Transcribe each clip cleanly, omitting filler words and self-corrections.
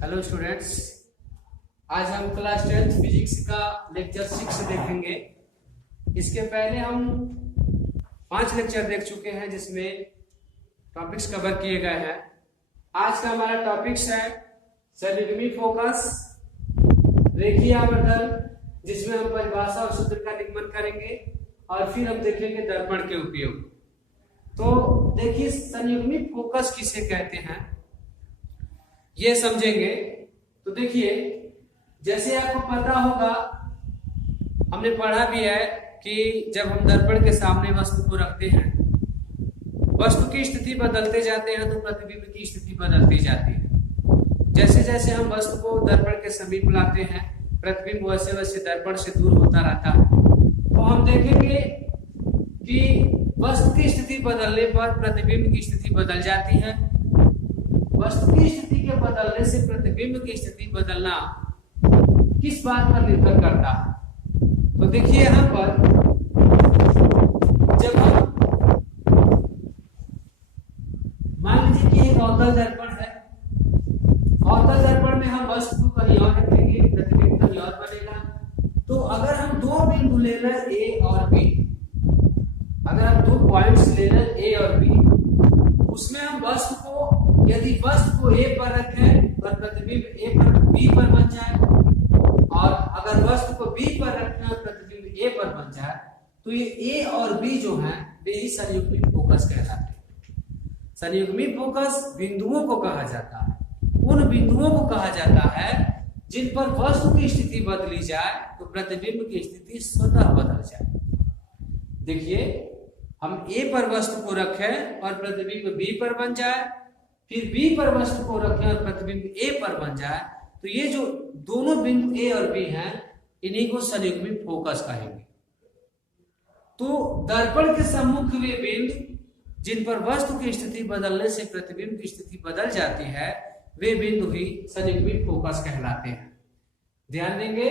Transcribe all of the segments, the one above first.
Hello students, आज हम class 10th physics का लेक्चर 6 देखेंगे। इसके पहले हम 5 लेक्चर देख चुके हैं जिसमें टॉपिक्स कवर किए गए हैं। आज का हमारा टॉपिक्स है संयुग्मी फोकस, रेखीय आवर्धन, जिसमें हम परिभाषा और सूत्र का निगमन करेंगे और फिर हम देखेंगे दर्पण के उपयोग। तो देखिए, संयुग्मी फोकस किसे कहते हैं ये समझेंगे। तो देखिए, जैसे आपको पता होगा, हमने पढ़ा भी है कि जब हम दर्पण के सामने वस्तु को रखते हैं, वस्तु की स्थिति बदलते जाते हैं तो प्रतिबिंब की स्थिति बदलती जाती है। जैसे जैसे हम वस्तु को दर्पण के समीप लाते हैं, प्रतिबिंब वैसे वैसे दर्पण से दूर होता रहता है। तो हम देखेंगे कि वस्तु की स्थिति बदलने पर प्रतिबिंब की स्थिति बदल जाती है। वस्तु की स्थिति के बदलने से प्रतिबिंब की स्थिति बदलना किस बात पर निर्भर करता है? तो देखिए, यहां पर जब हम मान लीजिए कि एक अवतल दर्पण है, अवतल दर्पण में हम वस्तु को कहीं और रखेंगे, प्रतिबिंब कहीं और बनेगा। तो अगर हम दो बिंदु ले लें ए और बी, अगर हम 2 पॉइंट्स ले लें ए और बी, उसमें हम वस्तु को, यदि वस्तु को ए पर रखें और प्रतिबिंब ए पर बी पर बन जाए, और अगर वस्तु को बी पर रखें और प्रतिबिंब ए पर बन जाए, तो ये ए और बी जो हैं वे ही संयुग्मी फोकस कहलाते हैं। संयुग्मी फोकस बिंदुओं को कहा जाता है, उन बिंदुओं को कहा जाता है जिन पर वस्तु की स्थिति बदली जाए तो प्रतिबिंब की स्थिति स्वतः बदल जाए। देखिए, हम ए पर वस्तु को रखें और प्रतिबिंब बी पर बन जाए, फिर बी पर वस्तु को रखें और प्रतिबिंब ए पर बन जाए, तो ये जो दोनों बिंदु ए और बी हैं, इन्हीं को संयुग्मी फोकस कहेंगे। तो दर्पण के सम्मुख वे बिंदु जिन पर वस्तु की स्थिति बदलने से प्रतिबिंब की स्थिति बदल जाती है, वे बिंदु ही संयुग्मी फोकस कहलाते हैं। ध्यान देंगे,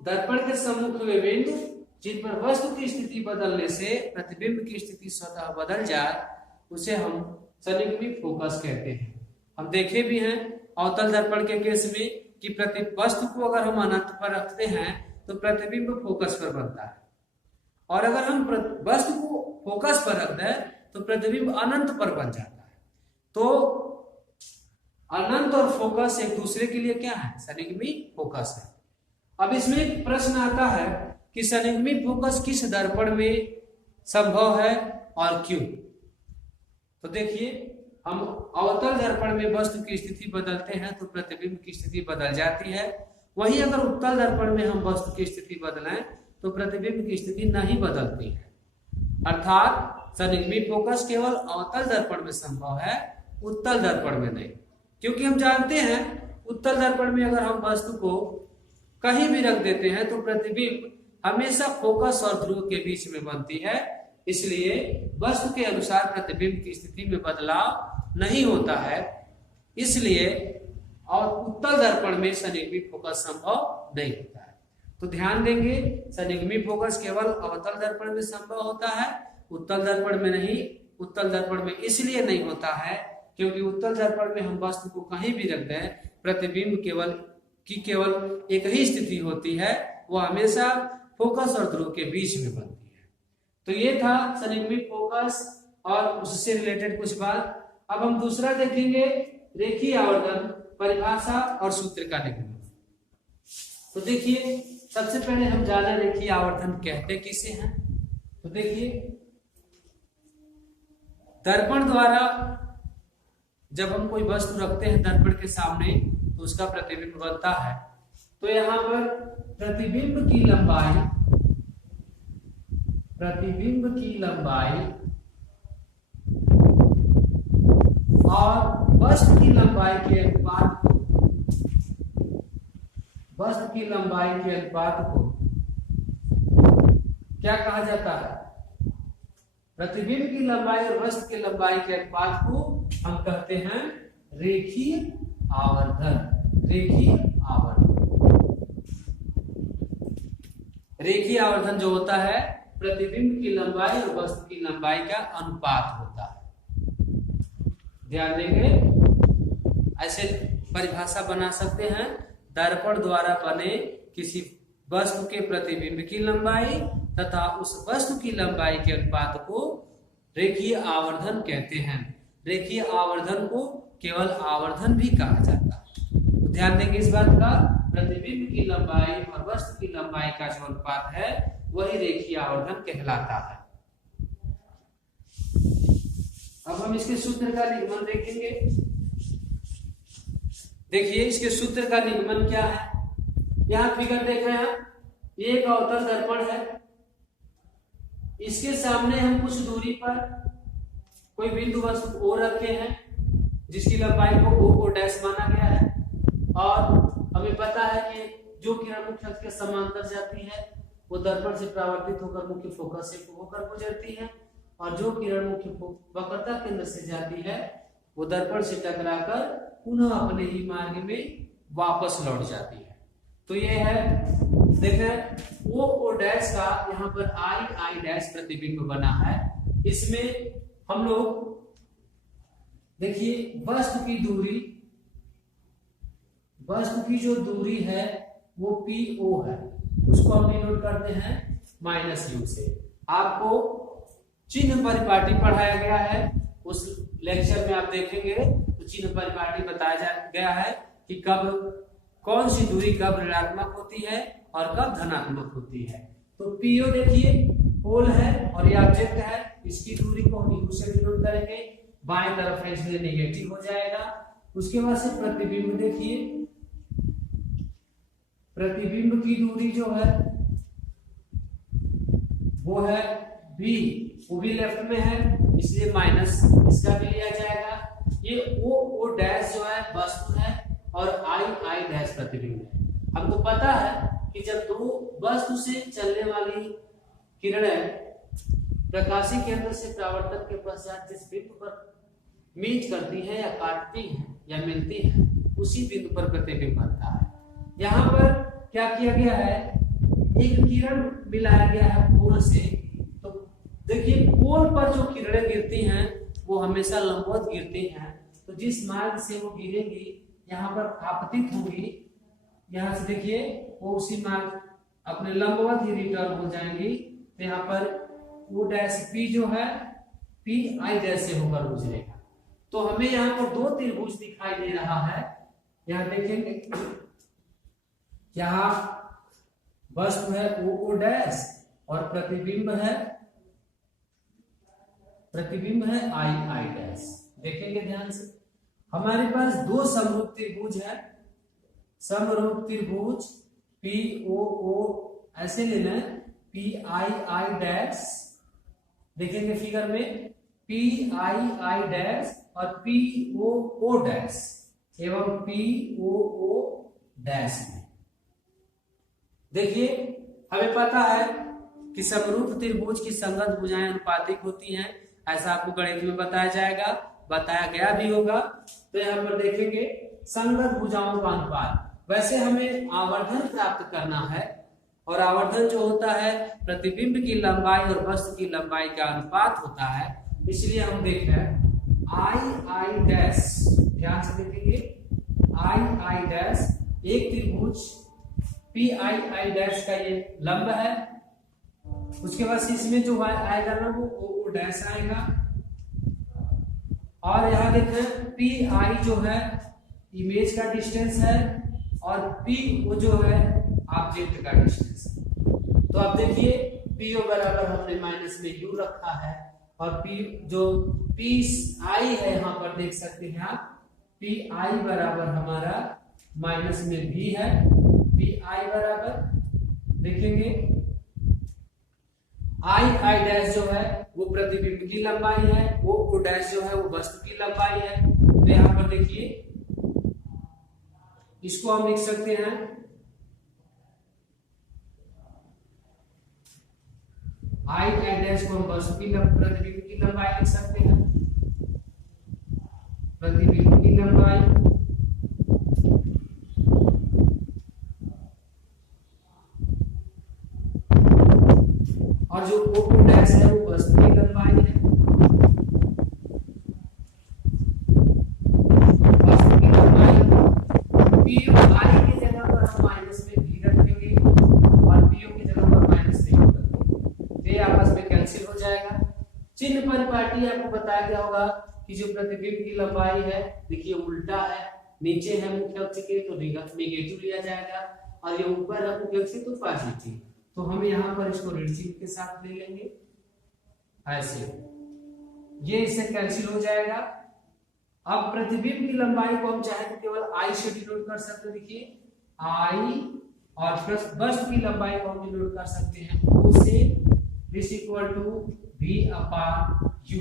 दर्पण के सम्मुख वे बिंदु जिन पर वस्तु की स्थिति बदलने से प्रतिबिंब की स्थिति स्वतः बदल जाए, उसे हम संयुग्मी फोकस कहते हैं। हम देखे भी हैं अवतल दर्पण के केस में कि प्रति वस्तु को अगर हम अनंत पर रखते हैं तो प्रतिबिंब फोकस पर बनता है, और अगर हम वस्तु को फोकस पर रख दें तो प्रतिबिंब अनंत पर बन जाता है। तो अनंत और फोकस एक दूसरे के लिए क्या है? संयुग्मी फोकस है। अब इसमें एक प्रश्न आता है कि संयुग्मी फोकस किस दर्पण में संभव है और क्यों? तो देखिए, हम अवतल दर्पण में वस्तु की स्थिति बदलते हैं तो प्रतिबिंब की स्थिति बदल जाती है। वहीं अगर उत्तल दर्पण में हम वस्तु की स्थिति बदलें तो प्रतिबिंब की स्थिति नहीं बदलती है। अर्थात संयुग्मी फोकस केवल अवतल दर्पण में संभव है, उत्तल दर्पण में नहीं। क्योंकि हम जानते हैं उत्तल दर्पण में अगर हम वस्तु को कहीं भी रख देते हैं तो प्रतिबिंब हमेशा फोकस और ध्रुव के बीच में बनती है, इसलिए वस्तु के अनुसार प्रतिबिंब की स्थिति में बदलाव नहीं होता है। इसलिए और उत्तल दर्पण में संयुग्मी फोकस संभव नहीं होता है। तो ध्यान देंगे, संयुग्मी फोकस केवल अवतल दर्पण में संभव होता है, उत्तल दर्पण में नहीं। उत्तल दर्पण में इसलिए नहीं होता है क्योंकि उत्तल दर्पण में हम वस्तु को कहीं भी रख दें, प्रतिबिंब केवल एक ही स्थिति होती है, वो हमेशा फोकस और ध्रुव के बीच में बनती है। तो ये था संयुग्मी फोकस और उससे रिलेटेड कुछ बात। अब हम दूसरा देखेंगे, रेखीय आवर्धन, परिभाषा और सूत्र का निगमन। तो देखिए, सबसे पहले हम जाने रेखीय आवर्धन कहते किसे हैं। तो देखिए, दर्पण द्वारा जब हम कोई वस्तु रखते हैं दर्पण के सामने तो उसका प्रतिबिंब बनता है। तो यहां पर प्रतिबिंब की लंबाई और वस्तु की लंबाई के अनुपात को क्या कहा जाता है? प्रतिबिंब की लंबाई और वस्तु की लंबाई के अनुपात को हम कहते हैं रेखीय आवर्धन। रेखीय आवर्धन जो होता है, प्रतिबिंब की लंबाई और वस्तु की लंबाई का अनुपात होता है। ध्यान देंगे, ऐसे परिभाषा बना सकते हैं, दर्पण द्वारा बने किसी वस्तु के प्रतिबिंब की लंबाई तथा उस वस्तु की लंबाई के अनुपात को रेखीय आवर्धन कहते हैं। रेखीय आवर्धन को केवल आवर्धन भी कहा जाता है। तो ध्यान देंगे इस बात का, प्रतिबिंब की लंबाई और वस्तु की लंबाई का जो अनुपात है वही रेखीय आवर्धन कहलाता है। अब हम इसके सूत्र का निगमन देखेंगे। देखिए इसके सूत्र का निगमन क्या है। यहाँ फिगर देख रहे हैं, ये एक अवतल दर्पण है, इसके सामने हम कुछ दूरी पर कोई बिंदु वस्तु ओ रखे हैं जिसकी लंबाई को ओ डैश माना गया है, और हमें पता है कि जो किरण मुख्य अक्ष के समांतर जाती है वो दर्पण से परावर्तित होकर मुख्य फोकस से होकर गुजरती है, और जो किरण मुख्य वक्रता केंद्र से जाती है वो दर्पण से टकराकर पुनः अपने ही मार्ग में वापस लौट जाती है। तो ये है, देखें ओ डैश का यहाँ पर आई डैश प्रतिबिंब बना है। इसमें हम लोग देखिए वस्तु की जो दूरी है वो PO है, उसको हम डिनोट करते हैं -u से। आपको चिन्ह परिपाटी पढ़ाया गया है, उस लेक्चर में आप देखेंगे तो चिन्ह परिपाटी बताया गया है कि कब कौन सी दूरी कब ऋणात्मक होती है और कब धनात्मक होती है। तो PO देखिए पोल है और ये ऑब्जेक्ट है, इसकी दूरी को हम u से डिनोट करेंगे, बाएं तरफ है इसलिए नेगेटिव हो जाएगा। उसके बाद से प्रतिबिंब देखिए, प्रतिबिंब की दूरी जो है वो है B, वो भी लेफ्ट में है इसलिए माइनस इसका भी लिया जाएगा। ये ओ डैश जो है वस्तु है और आई डैश प्रतिबिंब है। हमको पता है कि जब दो वस्तु से चलने वाली किरणें प्रकाशीय केंद्र से परावर्तन के पश्चात जिस बिंदु पर मीट करती है या काटती है या मिलती है उसी बिंदु पर प्रतिबिंब बनता है। यहाँ पर क्या किया गया है, एक किरण मिलाया गया है पोल से। तो देखिए पोल पर जो किरणें गिरती हैं वो हमेशा लंबवत गिरती हैं, तो जिस मार्ग से वो गिरेगी यहाँ पर आपतित होगी, यहाँ से देखिए वो उसी मार्ग अपने लंबवत ही रिटर्न हो जाएंगी। तो यहाँ पर वो डैश P जो है PI डैश से होकर गुजरेगा। तो हमें यहाँ पर दो त्रिभुज दिखाई दे रहा है। यहाँ देखेंगे, यहाँ वस्तु है O डैश और प्रतिबिंब है I डैश। देखेंगे ध्यान से, हमारे पास दो समरूप त्रिभुज है। समरूप त्रिभुज POO ऐसे लेना है, PII डैश। देखेंगे फिगर में PII डैश और POO डैश एवं POO डैश में। देखिए हमें पता है कि समरूप त्रिभुज की संगत भुजाएं अनुपातिक होती हैं, ऐसा आपको गणित में बताया जाएगा, बताया गया भी होगा। तो यहाँ पर देखेंगे संगत भुजाओं का अनुपात। वैसे हमें आवर्धन प्राप्त करना है और आवर्धन जो होता है प्रतिबिंब की लंबाई और वस्तु की लंबाई का अनुपात होता है, इसलिए हम देख रहे हैं आई डैश। ध्यान से देखेंगे आई डैश एक त्रिभुज PII डैश का ये लंब है। उसके बाद इसमें जो आएगा ना वो O डैश आएगा, और यहाँ देखें PI जो है इमेज का डिस्टेंस है और PO जो है ऑब्जेक्ट का डिस्टेंस। तो आप देखिए PO बराबर हमने माइनस में U रखा है और P जो PI है यहाँ पर देख सकते हैं आप, PI बराबर हमारा माइनस में V है। PI बराबर देखेंगे I डैश जो है वो प्रतिबिंब की लंबाई है, O डैश जो है वो वस्तु की लंबाई है। तो यहाँ पर देखिए इसको हम लिख सकते हैं I डैश को हम वस्तु की प्रतिबिंब की लंबाई लिख सकते हैं, प्रतिबिंब की लंबाई और जो O डैश है वो वस्तु की लंबाई है। वस्तु की लंबाई चिन्ह परिपाटी आपको बताया गया होगा कि जो प्रतिबिंब की लंबाई है देखिए उल्टा है, नीचे है मुख्य अक्ष के तो नेगेटिव लिया जाएगा और ये ऊपर है मुख्य अक्ष तो पॉजिटिव, तो हम यहाँ पर इसको ऋण चिन्ह के साथ ले लेंगे ऐसे, ये इससे कैंसिल हो जाएगा। अब प्रतिबिंब की लंबाई को हम चाहे तो केवल आई से डिनोट कर सकते हैं, देखिए आई, और प्लस वस्तु की लंबाई को हम डिनोट कर सकते हैं O से, this equal to V upon U,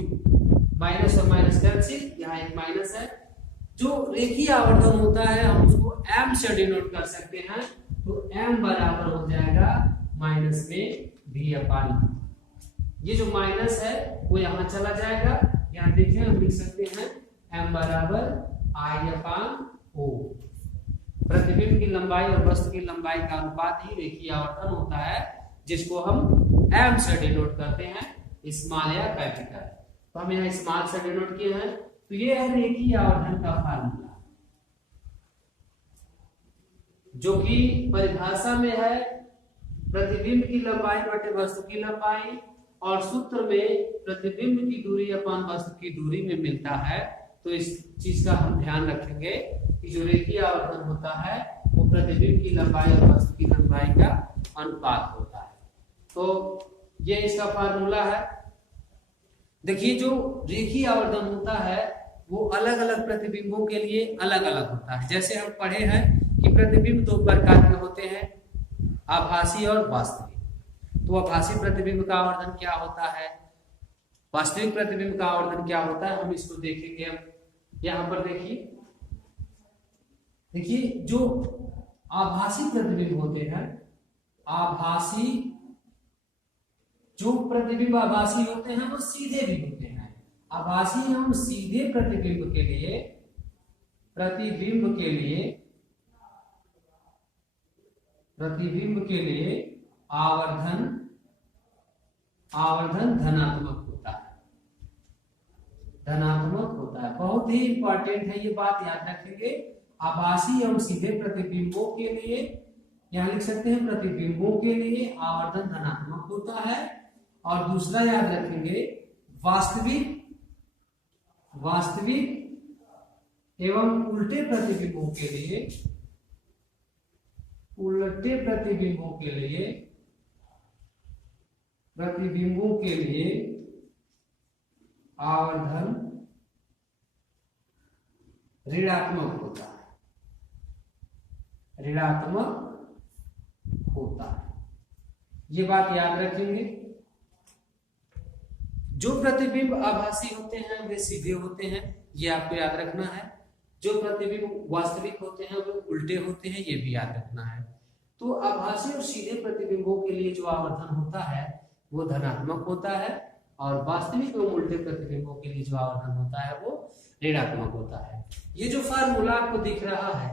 minus और माइनस कैंसिल, यहाँ एक माइनस है। जो रेखीय आवर्धन होता है हम उसको m से डिनोट कर सकते हैं, तो m बराबर हो जाएगा माइनस में V अपॉन U। ये जो माइनस है वो यहाँ चला जाएगा, यहाँ देखिए हम लिख सकते हैं m बराबर I अपॉन O। प्रतिबिंब की लंबाई और वस्तु की लंबाई का अनुपात ही रेखीय आवर्धन होता है, जिसको हम m से डिनोट करते हैं, स्मॉल या कैपिटल। तो हम यहाँ स्मॉल से डिनोट किए हैं, तो ये है रेखीय आवर्धन का फार्मूला, जो कि परिभाषा में है प्रतिबिंब की लंबाई बटे वस्तु की लंबाई, और सूत्र में प्रतिबिंब की दूरी अपॉन वस्तु की दूरी में मिलता है। तो इस चीज का हम ध्यान रखेंगे कि जो रेखीय आवर्धन होता है वो प्रतिबिंब की लंबाई और वस्तु की लंबाई का अनुपात होता है। तो ये इसका फार्मूला है। देखिए जो रेखीय आवर्धन होता है वो अलग अलग प्रतिबिंबों के लिए अलग अलग होता है। जैसे हम पढ़े हैं कि प्रतिबिंब दो प्रकार के होते हैं, आभासी और वास्तविक। तो आभासी प्रतिबिंब का आवर्धन क्या होता है, वास्तविक प्रतिबिंब का आवर्धन क्या होता है, हम इसको देखेंगे। हम यहाँ पर देखिए जो आभासी प्रतिबिंब होते हैं, आभासी जो प्रतिबिंब आभासी होते हैं वो सीधे भी होते हैं। आभासी हम सीधे प्रतिबिंब के लिए आवर्धन धनात्मक होता है, बहुत ही इंपॉर्टेंट है, ये बात याद रखेंगे। आभासी एवं सीधे प्रतिबिंबों के लिए, यहाँ लिख सकते हैं प्रतिबिंबों के लिए आवर्धन धनात्मक होता है। और दूसरा याद रखेंगे वास्तविक एवं उल्टे प्रतिबिंबों के लिए आवर्धन ऋणात्मक होता है, ये बात याद रखेंगे। जो प्रतिबिंब आभासी होते हैं वे सीधे होते हैं, ये आपको याद रखना है। जो प्रतिबिंब वास्तविक होते हैं वो उल्टे होते हैं, ये भी याद रखना है। तो आभासी और सीधे प्रतिबिंबों के लिए जो आवर्धन होता है वो धनात्मक होता है, और वास्तविक और उल्टे प्रतिबिंबों के लिए जो आवर्धन होता है वो ऋणात्मक होता है। ये जो फार्मूला आपको दिख रहा है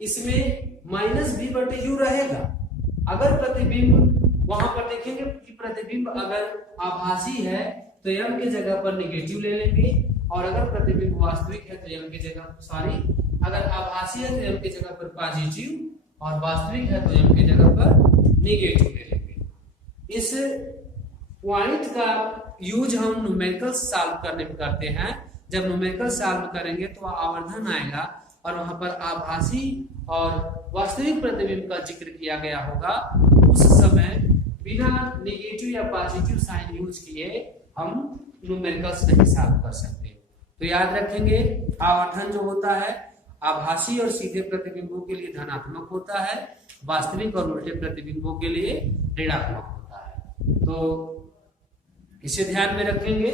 इसमें माइनस v बटे u रहेगा। अगर प्रतिबिंब वहां पर देखेंगे कि प्रतिबिंब अगर आभासी है तो m के जगह पर नेगेटिव ले लेंगे, और अगर प्रतिबिंब वास्तविक है तो m के जगह अगर आभासी है तो m के जगह पर पॉजिटिव, और वास्तविक है तो m के जगह पर नेगेटिव ले लेंगे। इस पॉइंट का यूज हम न्यूमेरिकल सॉल्व करने में करते हैं। जब न्यूमेरिकल सॉल्व करेंगे तो आवर्धन आएगा और वहां पर आभासी और वास्तविक प्रतिबिंब का जिक्र किया गया होगा, उस समय बिना नेगेटिव या पॉजिटिव साइन यूज किए हम न्यूमेरिकल्स नहीं सॉल्व कर सकते। तो याद रखेंगे आवर्धन जो होता है आभासी और सीधे प्रतिबिंबों के लिए धनात्मक होता है, वास्तविक और उल्टे प्रतिबिंबों के लिए ऋणात्मक होता है। तो इसे ध्यान में रखेंगे।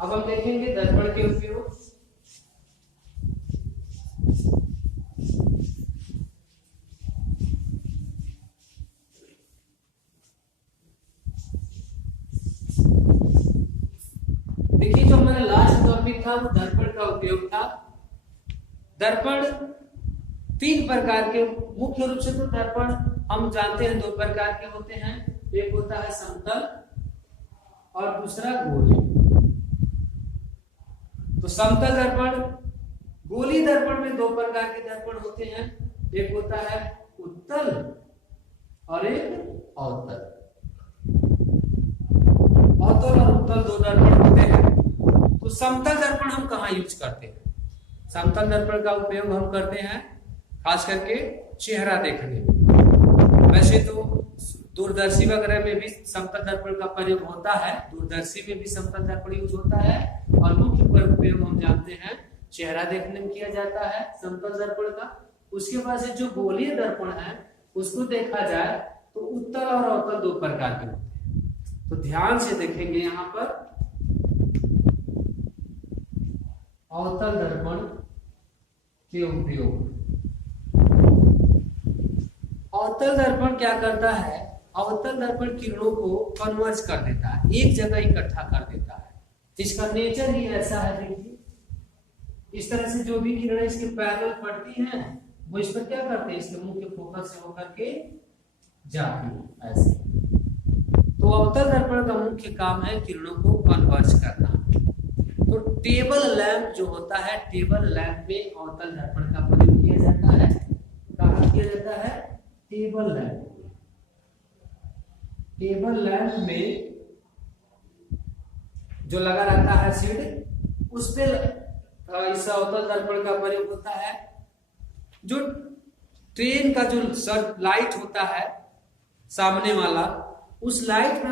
अब हम देखेंगे दर्पण के उपयोग। देखिए जो हमारा लास्ट टॉपिक था वो दर्पण का उपयोग था। दर्पण तीन प्रकार के, मुख्य रूप से तो दर्पण हम जानते हैं दो प्रकार के होते हैं, एक होता है समतल और दूसरा गोली। तो समतल दर्पण, गोली दर्पण में दो प्रकार के दर्पण होते हैं, एक होता है उत्तल और एक अवतल। अवतल और उत्तल दो दर्पण होते हैं। तो समतल दर्पण हम कहाँ यूज करते हैं? समतल दर्पण का उपयोग हम करते हैं खास करके चेहरा देखने में। वैसे तो दूरदर्शी वगैरह में भी समतल दर्पण का प्रयोग होता है, दूरदर्शी में भी समतल दर्पण यूज होता है, और मुख्य उपयोग हम जानते हैं चेहरा देखने में किया जाता है समतल दर्पण का। उसके बाद से जो गोलीय दर्पण है उसको देखा जाए तो उत्तल और अवतल दो प्रकार के होते हैं। तो ध्यान से देखेंगे यहाँ पर अवतल दर्पण के उपयोग। अवतल दर्पण क्या करता है? अवतल दर्पण किरणों को कन्वर्ज कर देता है, एक जगह इकट्ठा कर देता है। इसका नेचर ही ऐसा है। देखिए इस तरह से जो भी किरणें इसके पैरेलल पड़ती हैं वो इस पर क्या करते हैं, इसके मुख्य फोकस से होकर के जाती है ऐसे। तो अवतल दर्पण का मुख्य काम है किरणों को कन्वर्ज करना। तो टेबल लैंप जो होता है, टेबल लैंप में अवतल दर्पण का प्रयोग किया जाता है। कहाँ किया जाता है? Table lamp. टेबल लैंप में जो लगा रहता है शील्ड, उस पे इस अवतल दर्पण का प्रयोग होता है। जो ट्रेन का जो लाइट होता है सामने वाला, उस लाइट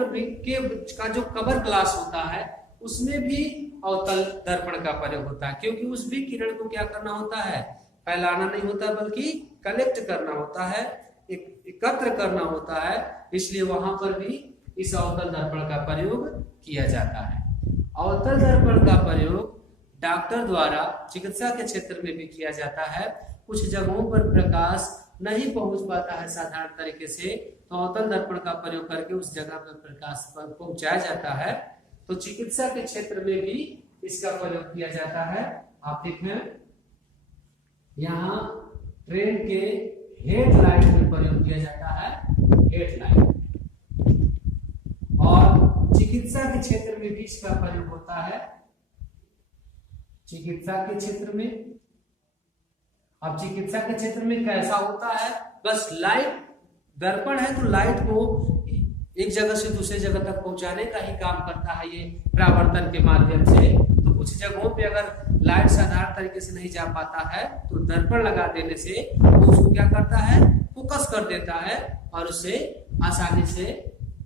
का जो कवर ग्लास होता है उसमें भी अवतल दर्पण का प्रयोग होता है, क्योंकि उस भी किरण को क्या करना होता है, फैलाना नहीं होता बल्कि कलेक्ट करना होता है, एकत्र करना होता है। इसलिए वहां पर भी इस अवतल दर्पण का प्रयोग किया जाता है। अवतल दर्पण का प्रयोग डॉक्टर द्वारा चिकित्सा के क्षेत्र में भी किया जाता है। कुछ जगहों पर प्रकाश नहीं पहुंच पाता है साधारण तरीके से, तो अवतल दर्पण का प्रयोग करके उस जगह पर प्रकाश पहुंचाया जाता है। तो चिकित्सा के क्षेत्र में भी इसका प्रयोग किया जाता है। आप देखें यहाँ ट्रेन के हेडलाइट में प्रयोग किया जाता है, हेडलाइट। और चिकित्सा के क्षेत्र में भी इसका प्रयोग होता है, चिकित्सा के क्षेत्र में। अब चिकित्सा के क्षेत्र में कैसा होता है, बस लाइट दर्पण है तो लाइट को एक जगह से दूसरे जगह तक पहुंचाने का ही काम करता है ये परावर्तन के माध्यम से। तो कुछ जगहों पे अगर लाइट साधारण तरीके से नहीं जा पाता है तो दर्पण लगा देने से वो उसको क्या करता है, फोकस कर देता है और उससे आसानी से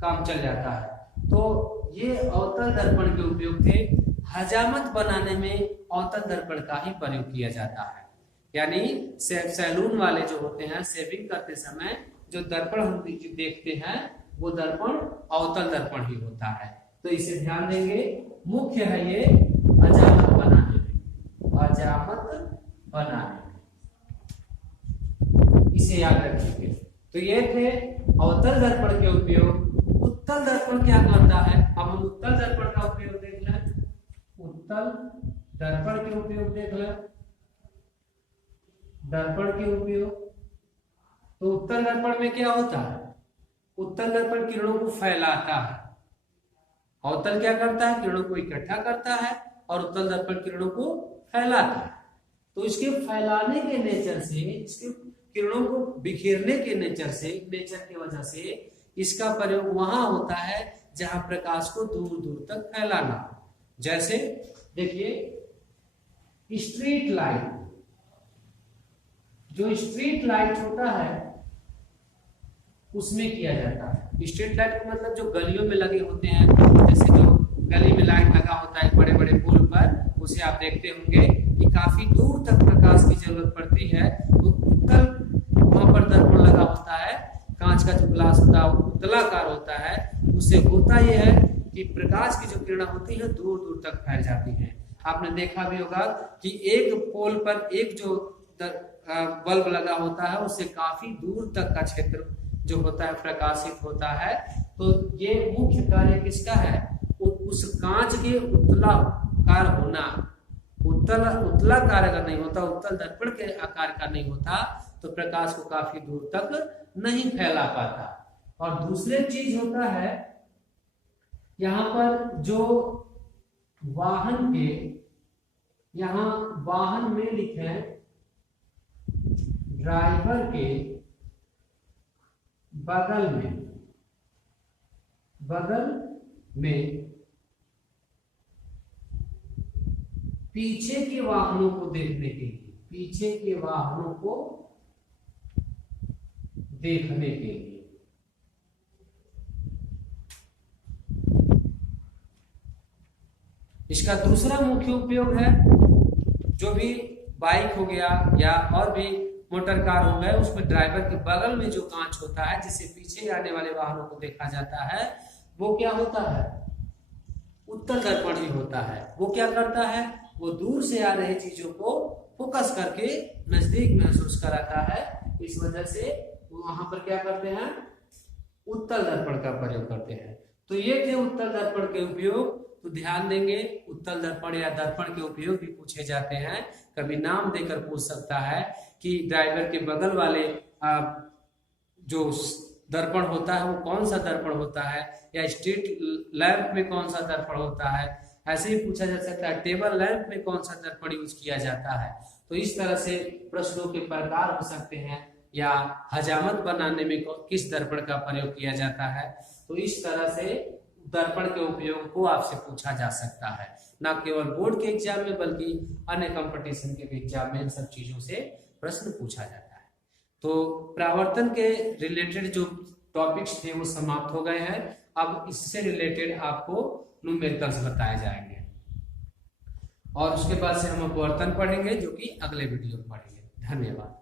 काम चल जाता है। तो ये अवतल दर्पण के उपयोग थे। हजामत बनाने में अवतल दर्पण का ही प्रयोग किया जाता है। यानी सैलून वाले जो होते हैं, शेविंग करते समय जो दर्पण हम देखते हैं वो दर्पण अवतल दर्पण ही होता है। तो इसे ध्यान देंगे, मुख्य है ये हजामत बनाने में, हजामत बनाने में, इसे याद रखिए। तो ये थे अवतल दर्पण के उपयोग। उत्तल दर्पण क्या करता है, अब हम उत्तल दर्पण का उपयोग देख लें। उत्तल दर्पण के उपयोग देख लें, दर्पण के उपयोग। तो उत्तल दर्पण में क्या होता है, उत्तल दर्पण किरणों को फैलाता है, अवतल क्या करता है, किरणों को इकट्ठा करता है, और उत्तल दर्पण किरणों को फैलाता है। तो इसके फैलाने के नेचर से, इसके किरणों को बिखेरने के नेचर की वजह से इसका प्रयोग वहां होता है जहां प्रकाश को दूर दूर तक फैलाना। जैसे देखिए स्ट्रीट लाइट, जो स्ट्रीट लाइट होता है उसमें किया जाता है। स्ट्रीट लाइट का मतलब जो गलियों में लगे होते हैं, जैसे जो गली में लाइट लगा होता है बड़े बड़े पुल पर, उसे आप देखते होंगे कि काफी दूर तक प्रकाश की जरूरत पड़ती है। तो उत्तल वहां पर दर्पण लगा होता है, कांच का जो ग्लास होता है उत्तलाकार होता है, उससे होता यह है कि प्रकाश की जो किरणें होती है दूर दूर तक फैल जाती हैं। आपने देखा भी होगा कि एक पोल पर एक जो बल्ब लगा होता है उससे काफी दूर तक का क्षेत्र जो होता है प्रकाशित होता है। तो ये मुख्य कार्य किसका है, उस कांच के उत्तलाकार होना। उत्तलाकार अगर नहीं होता, उत्तल दर्पण के आकार का नहीं होता, तो प्रकाश को काफी दूर तक नहीं फैला पाता। और दूसरे चीज होता है यहाँ पर जो वाहन के, यहाँ वाहन में लिखे ड्राइवर के बगल में बगल में पीछे के वाहनों को देखने के लिए, पीछे के वाहनों को देखने के लिए। इसका दूसरा मुख्य उपयोग है, जो भी बाइक हो गया या और भी मोटर कार हो गए, उसमें ड्राइवर के बगल में जो कांच होता है जिससे पीछे आने वाले वाहनों को देखा जाता है, वो क्या होता है, उत्तल दर्पण ही होता है। वो क्या करता है, वो दूर से आ रही चीजों को फोकस करके नजदीक महसूस कराता है। इस वजह से वहां पर क्या करते हैं, उत्तल दर्पण का प्रयोग करते हैं। तो ये थे उत्तल दर्पण के उपयोग। तो ध्यान देंगे, उत्तल दर्पण या दर्पण के उपयोग भी पूछे जाते हैं। कभी नाम देकर पूछ सकता है कि ड्राइवर के बगल वाले जो दर्पण होता है वो कौन सा दर्पण होता है, या स्ट्रीट लैंप में कौन सा दर्पण होता है। ऐसे ही पूछा जा सकता है टेबल लैंप में कौन सा दर्पण यूज किया जाता है। तो इस तरह से प्रश्नों के प्रकार हो सकते हैं, या हजामत बनाने में किस दर्पण का प्रयोग किया जाता है। तो इस तरह से दर्पण के उपयोग को आपसे पूछा जा सकता है, न केवल बोर्ड के एग्जाम में बल्कि अन्य कंपटीशन के भी एग्जाम में इन सब चीजों से प्रश्न पूछा जाता है। तो परावर्तन के रिलेटेड जो टॉपिक्स थे वो समाप्त हो गए हैं। अब इससे रिलेटेड आपको न्यूमेरिकल्स बताए जाएंगे और उसके बाद से हम अपवर्तन पढ़ेंगे, जो कि अगले वीडियो में पढ़ेंगे। धन्यवाद।